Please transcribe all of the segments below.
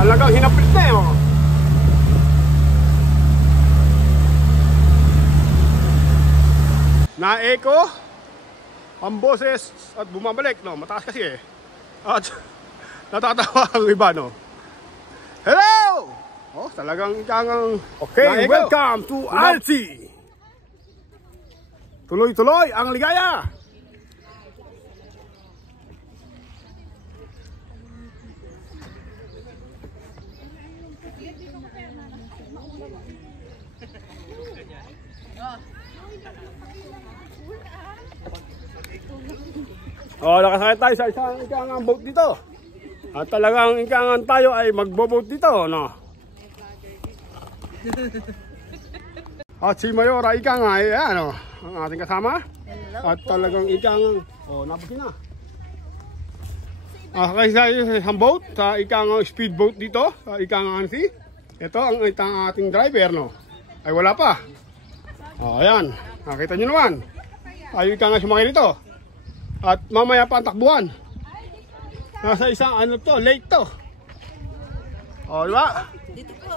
Talagang hinapit na eh, oh. Na-echo ang boses at bumabalik, no? Mataas kasi eh. At natatawa ang iba, no? Hello! Oh, talagang kangang okay, welcome to Alti! Tuloy-tuloy ang ligaya! Oh, nakasakay tayo sa isang ikangang boat dito. At talagang ikangang tayo ay magbo-boat dito, no? At si Mayora ikanga ay ano, ang ating kasama. At talagang ikangang, oh, nabuti na. Sakay sa isang boat, sa ikangang speedboat dito, sa ikangang sea. Ito ang ating driver, no? Ay wala pa. Oh, ayan. Nakita nyo naman. Ay ikangang sumakay nito. At mamaya pa ang takbuhan. Nasa isang ano to, lake to. O, diba? Dito po.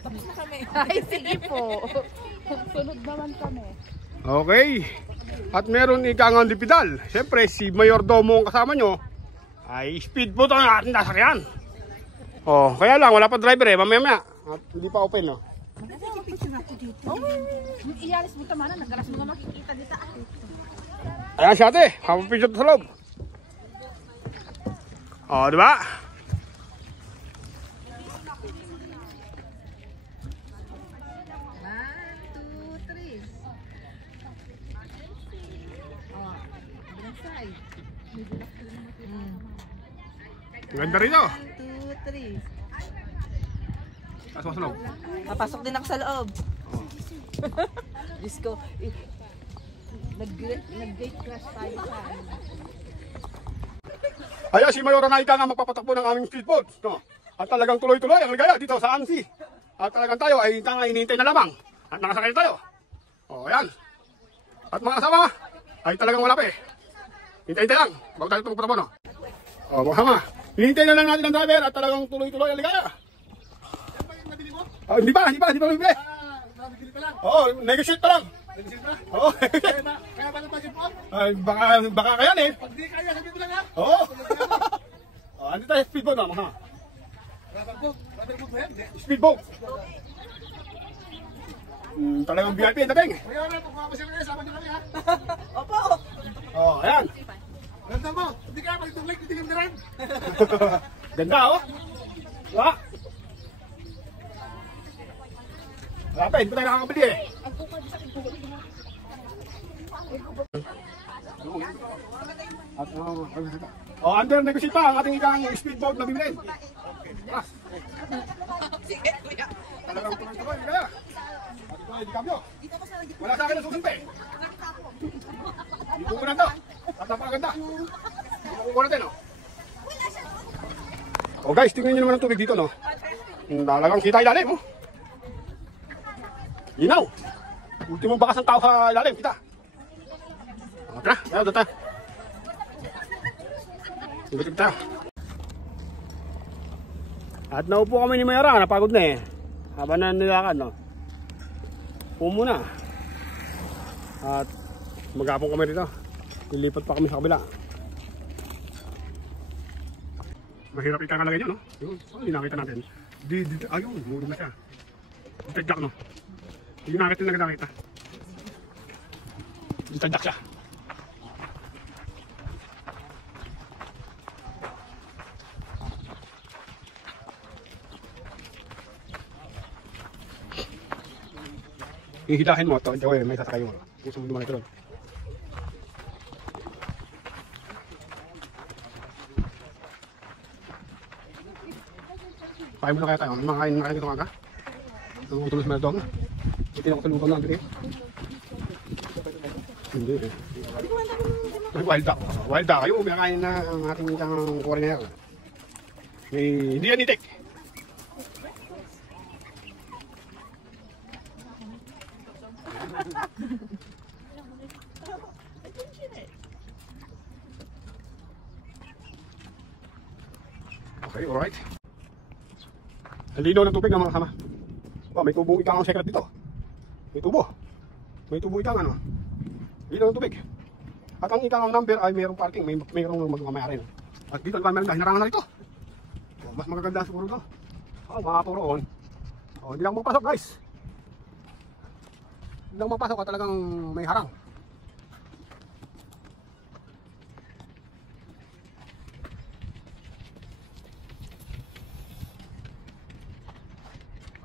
Tapos na kami. Ay, sige po. Sunod naman kami. Okay. At meron ikangang lipidal. Siyempre, si Mayordomo ang kasama nyo. Ay, speedboat ang ating nasakyan. O, kaya lang, wala pa driver eh. Mamaya. At hindi pa open, no? Oh, iyalis mo ito, mana. Nagalas mo na makikita dito. Ayan siya ate, kapapidyo sa loob. O, diba? Ang ganda rin o. 1, 2, 3. Pasok sa loob. Papasok din ako sa loob. Diyos ko. Nag-gate crash tayo sa Ayan, si Mayora na nga magpapatakbo ng aming speedboat, no? At talagang tuloy-tuloy ang ligaya dito sa Ansi. At talagang tayo ay hinihintay na lamang. At nakasakay na tayo. O, ayan. At mga kasama ay talagang wala pa eh. Hintay-hintay lang. Bago tayo tumagpatakbo, no? O, mga kasama. Hinihintay na lang natin ang driver at talagang tuloy-tuloy ang ligaya. Hindi pa bibili. Nabibili pa lang. Oo, negotiate pa lang. Oo. Kaya ba nagpagin po? Ay, baka kaya eh. Pag di kaya, sabi mo lang ha? Oo. Andito tayo speedboat na, mga. Rubberboat ba yan? Speedboat. Talagang VIP ang dating. Kaya na, kung mapasya kayo, sama nyo kami ha? Opo. Oh, ayan. Ganda mo, hindi kaya pag itong lake, titigim na rin. Ganda oh. Diba? Wala pa, hindi pa tayo nakakabili eh. Oh, under negotiate pa ang ating ikang speedboat na bibilin. Sige, kuya. Talagang tuloy-tuloy, hindi kaya. Hindi kambyo. Wala sa akin ang susunod eh. Hindi ko na to. At napakaganda. Hindi ko na din, no? Oh guys, tingnan nyo naman ang tubig dito, no? Talagang kita ilalim, oh. Inaw. Ultimong bakas ng tao sa ilalim, kita. O, tara, doon tayo. Tubig tayo. At naupo kami ni Mayora, napagod na eh. Habang na nilakad, no? Upo muna. At mag-apong kami rito. Lilipat pa kami sa kabila. Mahirap ikakalagay nyo, no? Yun, hindi nakita natin. Ayun, muro na siya. Tagdak, no? Hindi nakita na nakita. Tagdak siya. Hihilahin mo ito, may sasakay mo. Gusto mo naman ito doon. Kain muna kaya tayo. Makain na kayo dito mga ka. Tulos na ito. Hindi na ako sa lupang lang. Hindi eh. Wild duck. Wild duck. Ayun, pinakain na ang ating isang foreigner. Hindi yan itik. Okay, alright. Ang lino ng tubig ng mga kasama. Oh, may tubo ikang ang secret dito. May tubo. May tubo ikang ano. Lino ng tubig. At ang ikang number ay mayroong parking, mayroong magmamayari. At dito ang meron dahil narangan na rito. Oh, mas magaganda siguro ito. Oh, mga turoon. Oh, hindi lang magpasok guys. Hindi lang magpasok at talagang may harang.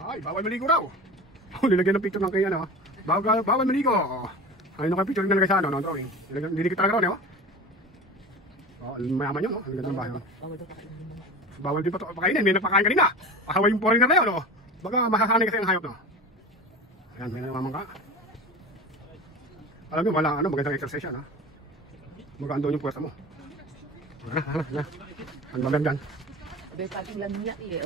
Ay, bawal maligo raw. Oh, nilagyan ng picture ng kaya ano. Bawal maligo. Ayun ang picture nilagay sa ano, no, drawing. Nilagay talaga raw, no? Oh, mayaman yun, no? Ang ganda ng bahay. Bawal din pa ito pakainin, may nagpakain kanina. Pakaway yung foreigner na yun, no? Baga masasanay kasi ang hayop, no? Ayan, may namamangka. Alam nyo, wala, ano, magandang exercise yan, ha? Magaan doon yung puwersa mo. Ang magandang dyan. May pati lang niya, eh.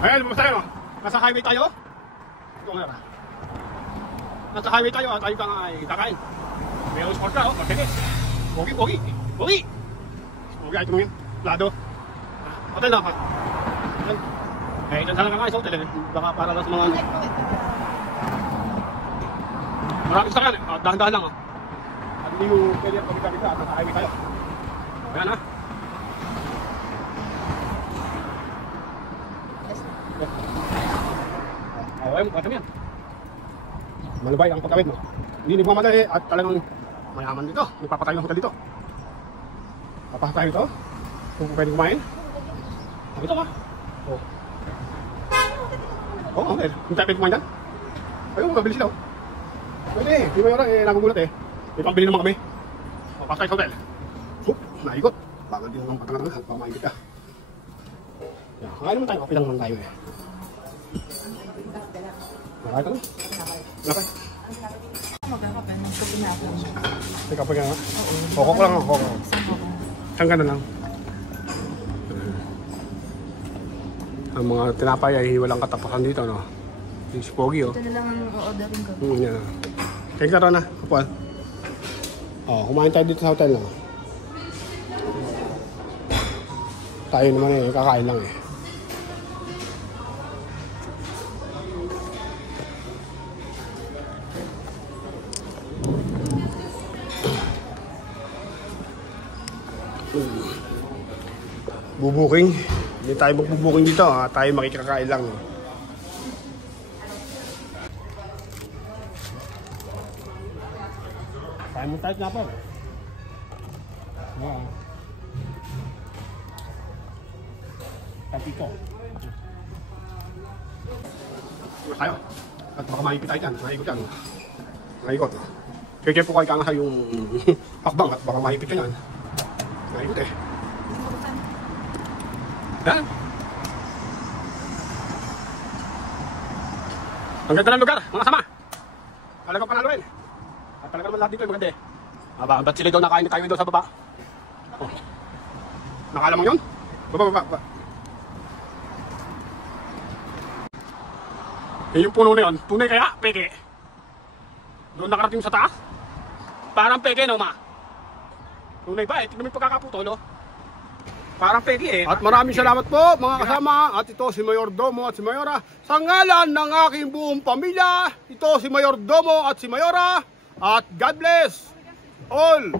Ayan, bumasa tayo, no? Nasa highway tayo. Ito nga. Nasa highway tayo at tayo kang ay kakain. May sport ka, oh. Sige. Pogi. Pogi, ay tumingin. Lado. Hotel na, ha? Eh, dyan sana ka nga sa hotel, eh. Baka para lang sa mga... Maraming sakan, eh. Dahan-dahan lang, ha? At hindi mo pwede ang pagkita-kita at nasa highway tayo. Ayan, ha? Ayaw mo, kaya yan. Malubay ang pagkawid mo. Hindi nagmamadali at talagang mayaman dito. Nagpapatayo ng hotel dito. Papasok tayo dito. Kung pwede kumain. Ito ka. Oo. Oo, okay. Kung tayo pwede kumain dyan. Ayun, mabili sila. Pwede, di ba yun eh, nagugulat eh. May pambili naman kami. O, pasok tayo sa hotel. Hup, naikot. Bagal din naman patanga-tanga at pamaikot ka. Yan, kakain naman tayo. Okay lang naman tayo eh. Nakay ka na? Nakay. Magkakape ng kopi na ako. Teka pa ka na? Oo. Koko lang ako. Koko. Saan ka na lang? Ang mga tinapay ay walang katapakan dito, no? Yung si Pogi, oh. Ito na lang ang orderin ko. Yan. Kaya ka na, kapal. Oh, kumain tayo dito sa hotel, no? Tayo naman eh, kakain lang eh. Bubuking. Hindi tayo magbubuking dito, ha? Tayo makikakain lang. Kain mo tayo na po. Wow. Tapito. Tayo. At baka maipit tayo dyan. Maikot yan. Maikot. Kaya po kayo kang yung hakbang at baka maipit ka yan. Maikot eh. Yan. Ang ganda ng lugar, mga kasama. Talagang panaluin. At talaga naman lahat dito ay maganda eh. Ba't sila daw nakain tayo doon sa baba? Oh. Nakala mo yun? Baba. Eh, yung puno na yun, tunay kaya, peke. Doon nakarating sa taas. Parang peke, no, ma? Tunay ba eh, tignan mo yung pagkakaputo, no? Parang peke eh. At maraming salamat po mga kasama. At ito si Mayordomo at si Mayora. Sa ngalan ng aking buong pamilya, ito si Mayordomo at si Mayora. At God bless all.